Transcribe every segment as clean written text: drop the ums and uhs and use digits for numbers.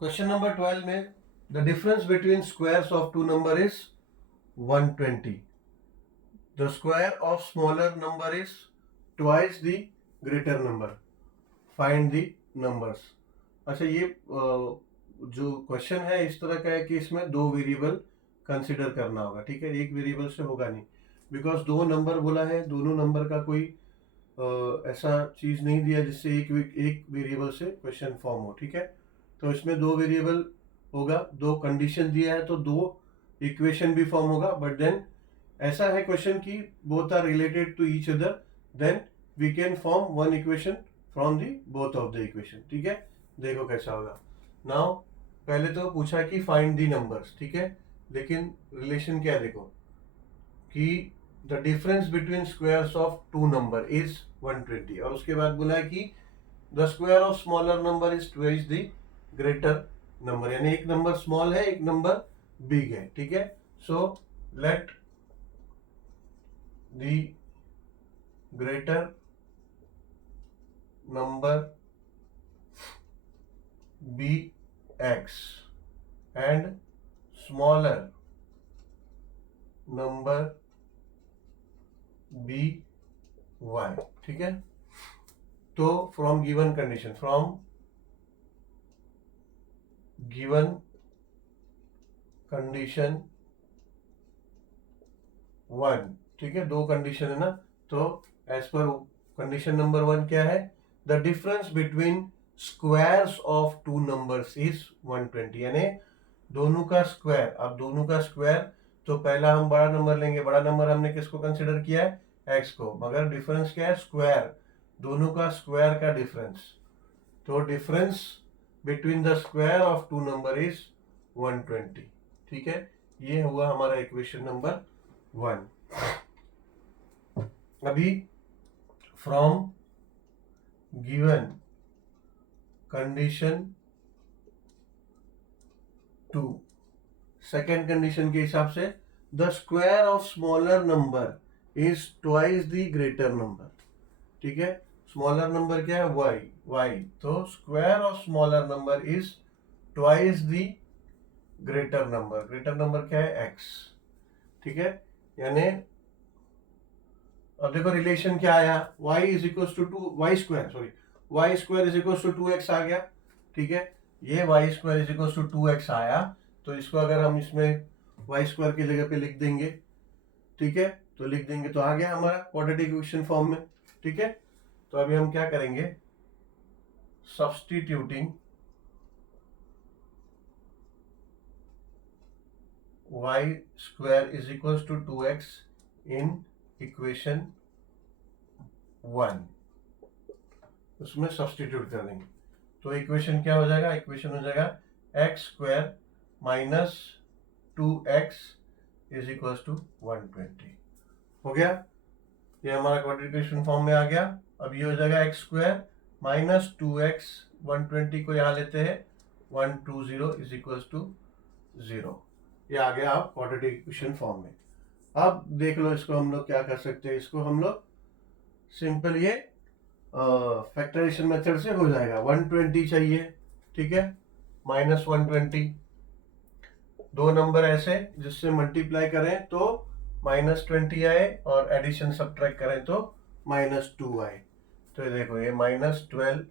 Question number 12 में the difference between squares of two number is 120. The square of smaller number is twice the greater number. Find the numbers. अच्छा, ये जो question है इस तरह का है कि इसमें दो वेरिएबल कंसिडर करना होगा. ठीक है, एक वेरिएबल से होगा नहीं, बिकॉज दो नंबर बोला है. दोनों नंबर का कोई ऐसा चीज नहीं दिया जिससे एक वेरिएबल से क्वेश्चन फॉर्म हो. ठीक है, तो इसमें दो वेरिएबल होगा, दो कंडीशन दिया है तो दो इक्वेशन भी फॉर्म होगा. बट देन ऐसा है क्वेश्चन की both are related to each other, then we can form one equation from the both of the equation. ठीक है, देखो कैसा होगा. नाउ पहले तो पूछा कि फाइंड दी नंबर्स. ठीक है, लेकिन रिलेशन क्या है देखो कि the difference between squares of two number is 120. और उसके बाद बोला है कि the square of smaller number is twice the greater number. यानी एक नंबर स्मॉल है, एक नंबर बिग है. ठीक है, so let the greater number be X and smaller number be Y. ठीक है, तो from given condition, from given condition 1. ठीक है, दो कंडीशन है ना, तो एज पर कंडीशन नंबर 1 क्या है, the difference between squares of two numbers is 120. यानी दोनों का स्क्वायर. अब दोनों का स्क्वायर तो पहला हम बड़ा नंबर लेंगे. बड़ा नंबर हमने किसको कंसिडर किया है, एक्स को. मगर डिफरेंस क्या है, स्क्वायर. दोनों का स्क्वायर का डिफरेंस. तो difference between the square of two number is 120. ठीक है, ये हुआ हमारा इक्वेशन नंबर 1. अभी from given condition 2, second condition के हिसाब से the square of smaller number is twice the greater number. ठीक है, स्मॉलर नंबर क्या है, y. तो square of smaller number is twice the greater number. Greater number क्या है, x. ठीक है, यानी अब देखो रिलेशन क्या आया, y is equal to y square is equal to 2x आ गया. ठीक है, ये y square is equal to 2x आया, तो इसको अगर हम इसमें y स्क्वायर की जगह पे लिख देंगे, ठीक है, तो लिख देंगे तो आ गया हमारा क्वाड्रेटिक इक्वेशन फॉर्म में. ठीक है, तो अभी हम क्या करेंगे, substituting y square is equal to 2x in equation 1, उसमें सब्स्टिट्यूट कर देंगे. तो इक्वेशन क्या हो जाएगा, इक्वेशन हो जाएगा X square minus 2x is equal to 120. हो गया, ये हमारा क्वाड्रेटिक इक्वेशन फॉर्म में आ गया. अब ये हो जाएगा एक्स स्क्वायर माइनस 2x, 120 को यहाँ लेते हैं, 120 इज इक्वल टू 0. ये आ गया आप क्वाड्रेटिक इक्वेशन फॉर्म में. अब देख लो इसको हम लोग क्या कर सकते हैं, इसको हम लोग सिंपल ये फैक्टराइजेशन मेथड से हो जाएगा. 120 चाहिए, ठीक है, माइनस 120. दो नंबर ऐसे जिससे मल्टीप्लाई करें तो -20 आए और एडिशन सब्ट्रैक्ट करें तो -2 आए. तो ये देखो, ये -12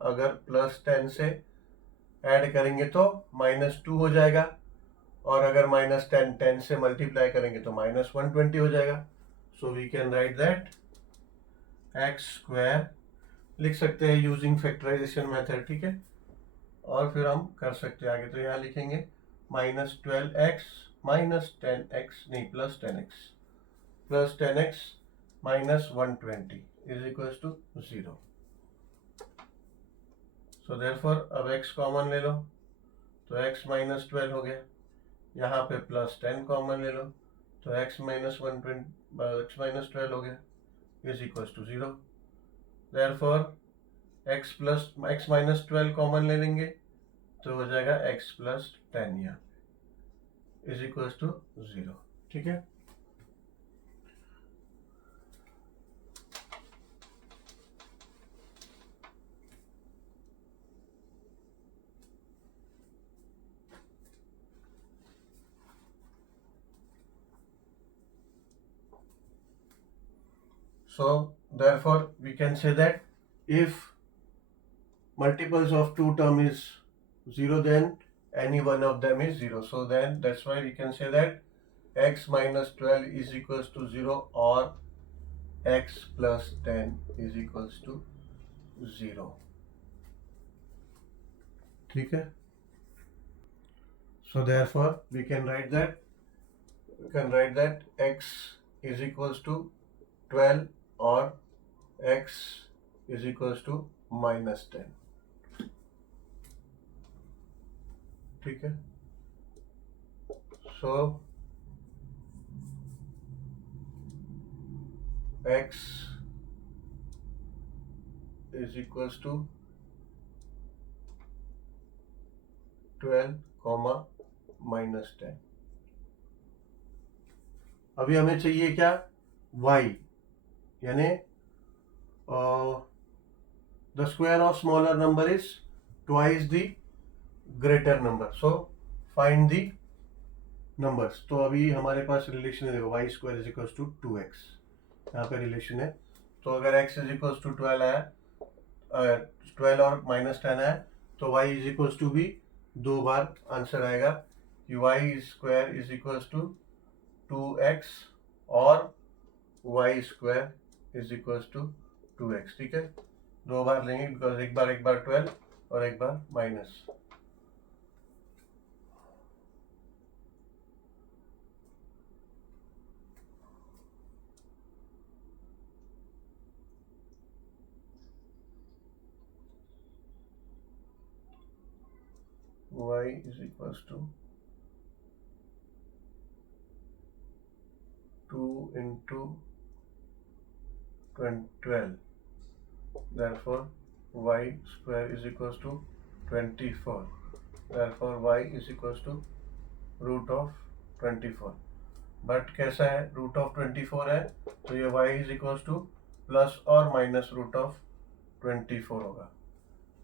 अगर +10 से ऐड करेंगे तो -2 हो जाएगा, और अगर -10 से मल्टीप्लाई करेंगे तो -120 हो जाएगा. So we can write that X square लिख सकते हैं यूजिंग फैक्टराइजेशन मेथड. ठीक है, और फिर हम कर सकते हैं आगे. तो यहाँ लिखेंगे -12x -10x नहीं +10x -120 is equal to 0. So therefore अब x कॉमन ले लो तो x -12 हो गया. यहाँ पे +10 कॉमन ले लो तो x -12 हो गया is equal to 0. Therefore x -12 common ले लेंगे तो हो जाएगा x +10 यहाँ इज इक्वल टू 0. ठीक है, So therefore we can say that if multiples of two term is 0, then any one of them is 0. So then that's why we can say that x minus 12 is equals to 0 or x plus 10 is equals to 0. ठीक है. So therefore we can write that x is equals to 12 or x is equals to minus 10. ठीक है. So x is equals to 12 comma minus 10. अभी हमें चाहिए क्या? y, यानी the square of smaller number is twice the greater number. So find the numbers. तो अभी हमारे पास रिलेशन है, देखो y square is equals to 2x, यहाँ पे रिलेशन है. तो अगर x is equals to 12 आया, 12 और माइनस 10 आया, तो y is equals to भी दो बार आंसर आएगा कि y square is equals to 2x और y square is equals to 2x. ठीक है, दो बार लेंगे बिकॉज एक बार 12 और एक बार minus. y is equals to 2 into 12. Therefore y square is equals to 24. Therefore y is equals to root of 24. But कैसा है, रूट ऑफ 24 है, तो ये y is equals to plus और माइनस रूट ऑफ 24 होगा.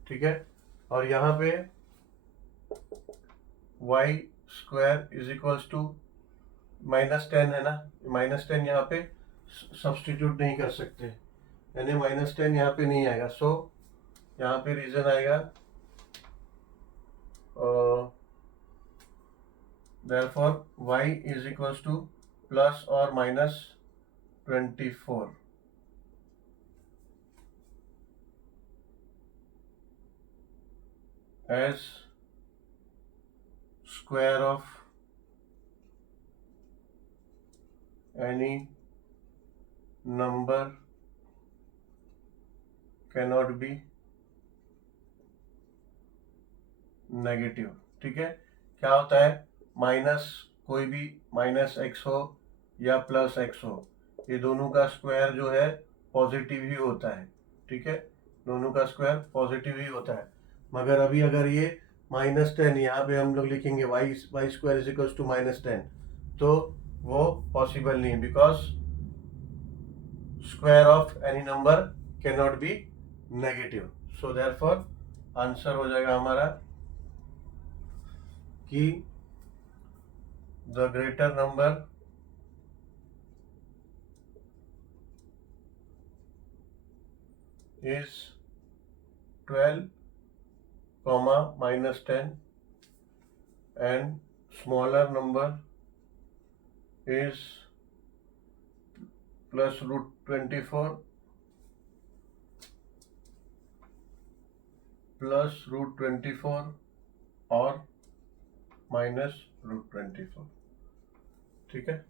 ठीक है, और यहाँ पे y square is equals to minus 10 है ना, माइनस 10 यहाँ पे सब्सटीट्यूट नहीं कर सकते, यानी माइनस 10 यहाँ पे नहीं आएगा. सो यहाँ पे रीजन आएगा therefore y is equals to plus or minus 24. as square of any number cannot be negative. ठीक है, क्या होता है, माइनस कोई भी माइनस एक्स हो या प्लस एक्स हो, ये दोनों का स्क्वायर जो है पॉजिटिव ही होता है. ठीक है, दोनों का स्क्वायर पॉजिटिव ही होता है. मगर अभी अगर ये माइनस 10 यहाँ पे हम लोग लिखेंगे Y square is equals to minus 10, तो वो पॉसिबल नहीं है because square of any number can not be negative. So therefore answer हो जाएगा हमारा कि the greater number is 12 comma minus 10 and smaller number is plus root 24 plus root 24 और minus root 24. ठीक है.